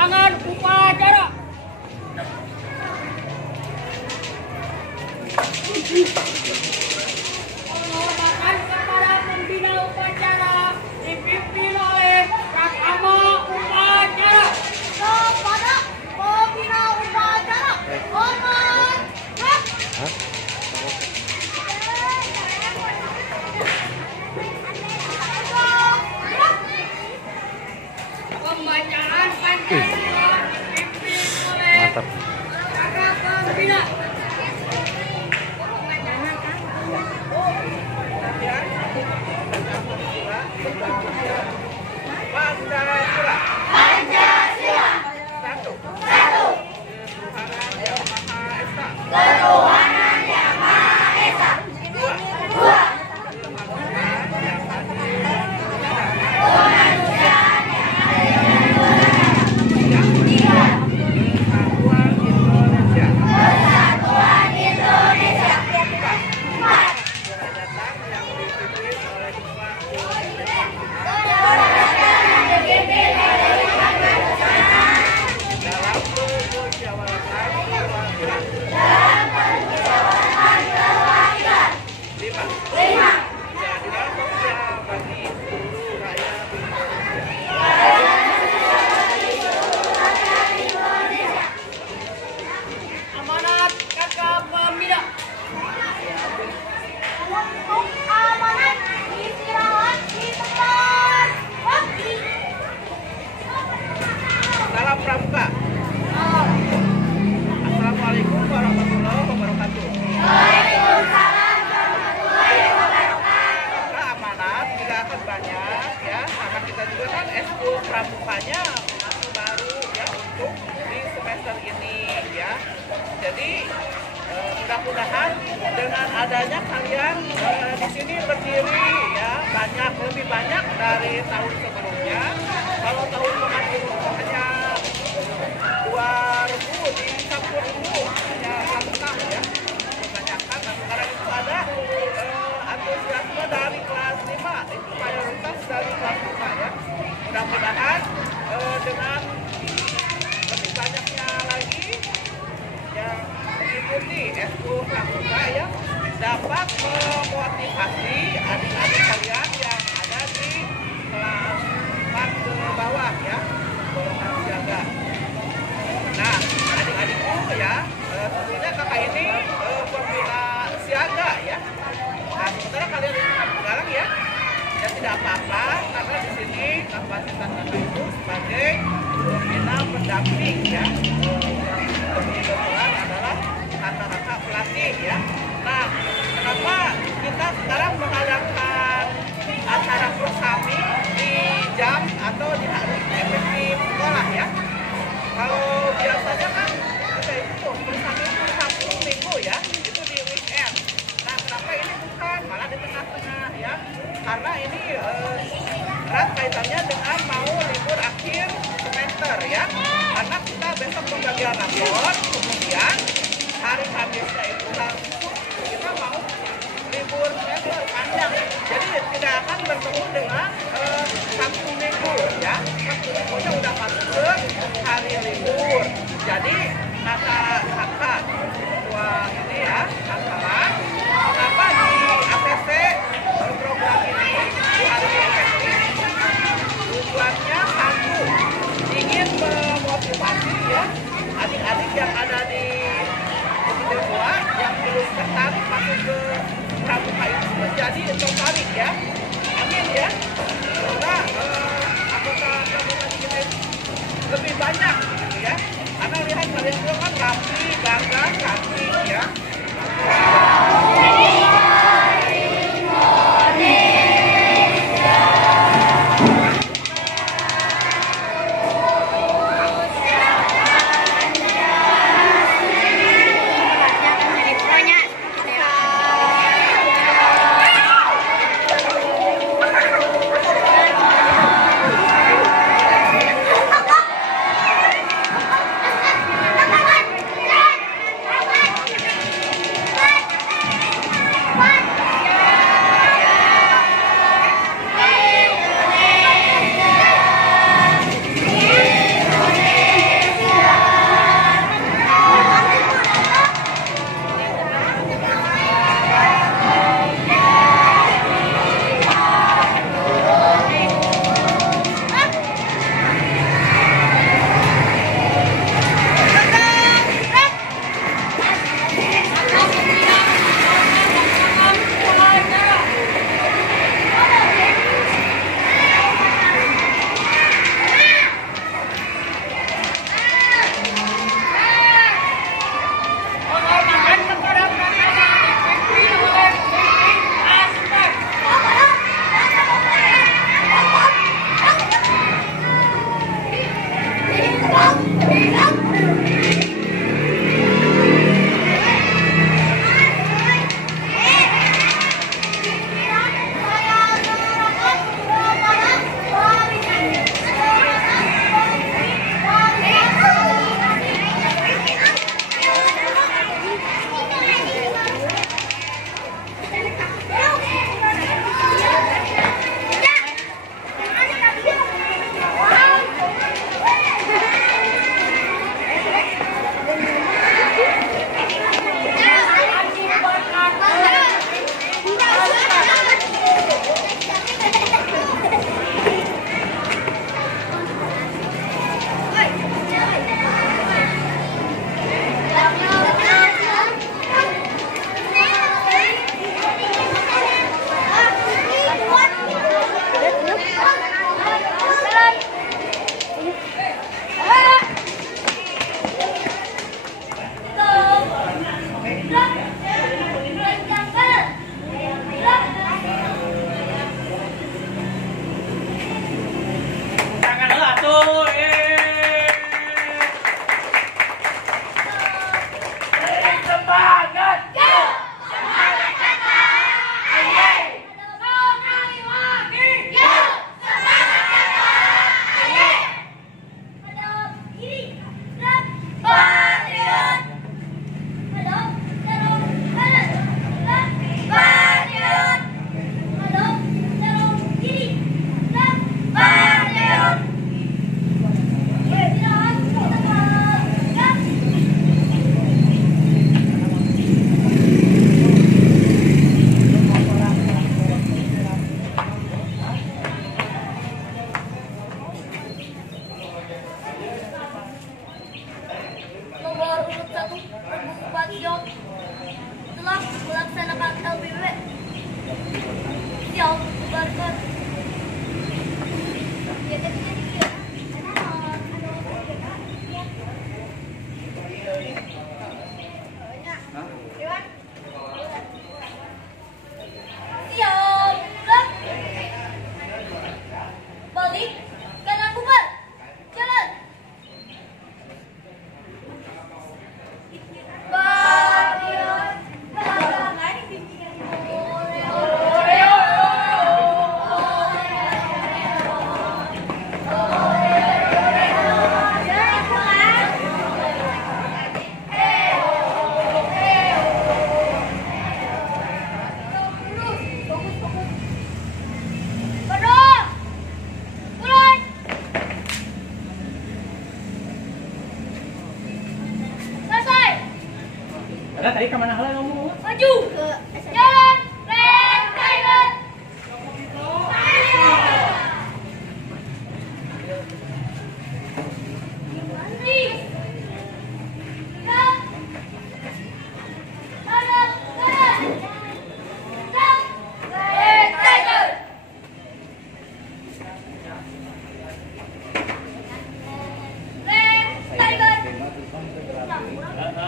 tangan upacara. Penghormatan kepada pembina upacara dipimpin oleh Pratama Upacara. Kepada pembina upacara, hormat. Pembacaan Pancasila dipimpin oleh kakak pembina. Pancasila. Satu. Ketuhanan Yang Maha Esa. Ketuhanan Yang Maha Esa. Dua. Kemanusiaan yang adil dan beradab. Tiga. Persatuan Indonesia. Empat. Kedaulatan yang dipimpin oleh hikmah dalam permusyawaratan kebangsaan. Lima. Keadilan sosial bagi seluruh rakyat Indonesia. Amanat kakak pembina. Untuk amanat istirahat di tempat. Salam pramuka. Assalamualaikum warahmatullahi wabarakatuh. Nah, amanat tidak akan banyak ya, karena kita juga kan eskul pramukanya masih baru ya untuk di semester ini ya. Jadi mudah-mudahan dengan adanya kalian di sini berdiri ya lebih banyak dari tahun sebelumnya. Kalau tahun kemarin hanya 2.000 di 10.000 hanya setengah ya kebanyakan. Nah, sekarang itu ada antusiasme dari kelas 5 itu mayoritas dari kelas 5 ya. Mudah-mudahan dengan lebih banyaknya lagi yang mengikuti eskul pramuka ya dapat memotivasi adik-adik kalian yang ada di kelas 4 ke bawah ya, golongan siaga. Nah, adik-adikku ya, tentunya kakak ini pembina siaga ya. Nah, sementara kalian ini sekarang ya tidak apa-apa karena di sini kapasitas kakak itu sebagai pembina pendamping ya. Kebetulan adalah kakak-kakak pelatih ya. Nah, kenapa kita sekarang mengadakan acara persami di jam atau di hari efektif sekolah ya? Kalau biasanya kan kita itu persami itu Sabtu Minggu ya, itu di weekend. Nah, kenapa ini bukan malah di tengah-tengah ya? Karena ini erat kaitannya dengan mau libur akhir semester ya. Karena kita besok pembagian rapor, kemudian hari Kamisnya itu langsung kita mau libur semester panjang. Jadi tidak akan bertemu dengan Sabtu Minggu ya. Sabtu Minggunya udah masuk ke hari libur. Jadi kakak ketua ini ya, kakak kenapa di ATC program ini di hari efektif tujuannya satu, ingin memotivasi ya adik-adik yang ada di Dewa yang belum tertarik masuk ke pramuka itu menjadi tertarik ya. Amin ya. Semoga anggota pramuka kita lebih banyak gitu ya. Karena lihat kalian juga kan rapi, bangga, rapi ya. Ari kemana hal ngomong? Maju. Jalan. Red Tiger.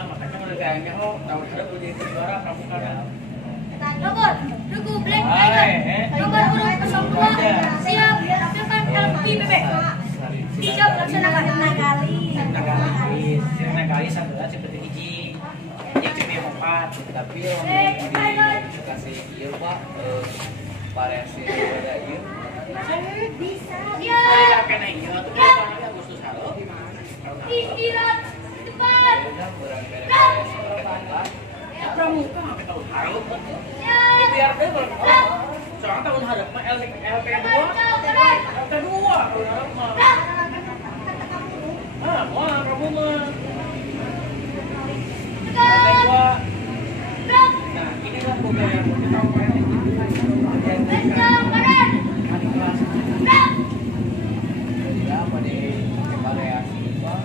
Makanya mulai kayaknya tahun harap udah jadi juara kamu kan. Nomor, Tugu Black Tiger. Nomor urut 02. Siap, tampilkan LPBB. Siap, laksanakan. Nagalis satu lah seperti hiji. JPB 4 Tapi yang dikasih iya Pak variasi pada iya Siap, kena iya tuh kan Agustus halo. pikiran depan. kurang beres-beres tempat Pramuka sampai tahun harap. Siap, Biar deh soalnya tahun harap mah LP2 LP2 tahun harap mah. Ah, mau kamu mah. LP2. Nah, inilah program yang kita mau ya apa nih variasi Pak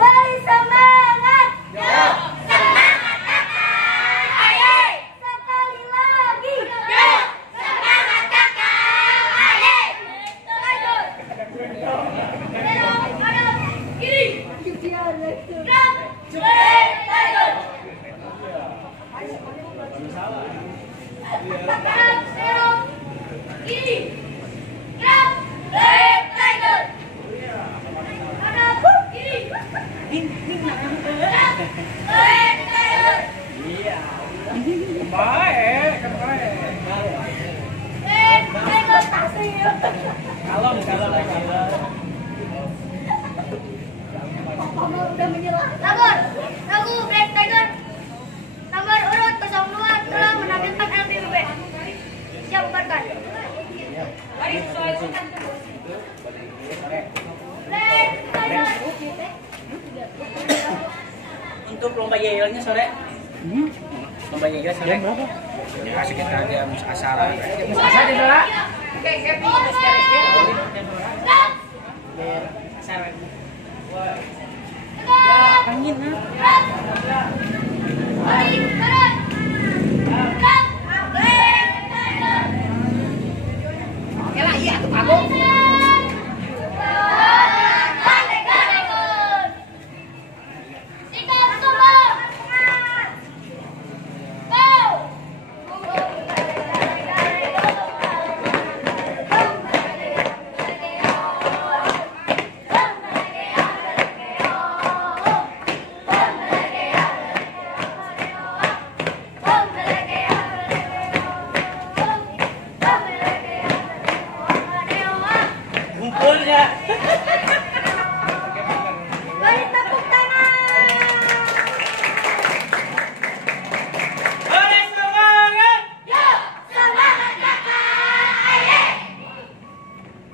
Woi, semangat! Yo! Semangat kakak! Ayo! Sekali lagi! Yo! Semangat kakak! Ayo! Lanjut! Dorong, kanan, kiri! Gerak! Red Tiger! Kanan, dorong, kiri! Gerak! Red Tiger! Kanan, kiri! Red Tiger! iya. Baik, kan baik. Red Tiger! Tasir! Kalem. Udah menyerah. Nomor, Ragu Black Tiger. Nomor urut 02 telah menampilkan LPBB. Siap bubarkan. Black Tiger. Untuk lomba yelnya sore. Lomba yel sore. Jam berapa? Ya sekitar jam asaran. Asar di sana. Oke, happy terus beres ya. Asaran. Tegak. Angin Gerak. Balik kanan. Gerak. Black Tiger. Oke lah, iya tuh kamu. Sikap semua. Go. Kumpul ya. Beri tepuk tangan. Oleh semangat. Yo, semangat kakak. Ayo.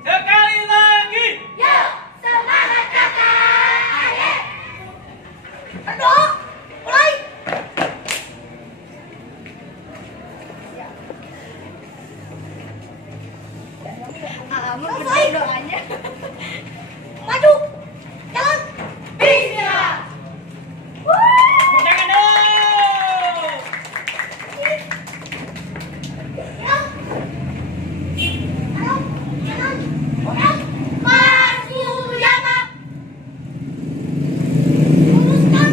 Sekali lagi. Yo, semangat kakak. Ayo. Aduh, mulai. Mulai doanya. Maju. Jalan. Bismillah. Tepuk tangan dong. Maju, Yama. Luruskan.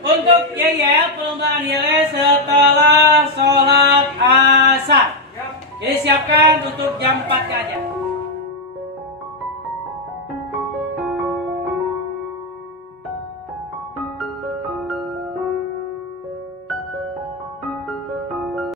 Untuk yel-yel, perlombaan yel setelah sholat asar. Jadi siapkan untuk jam 4 aja.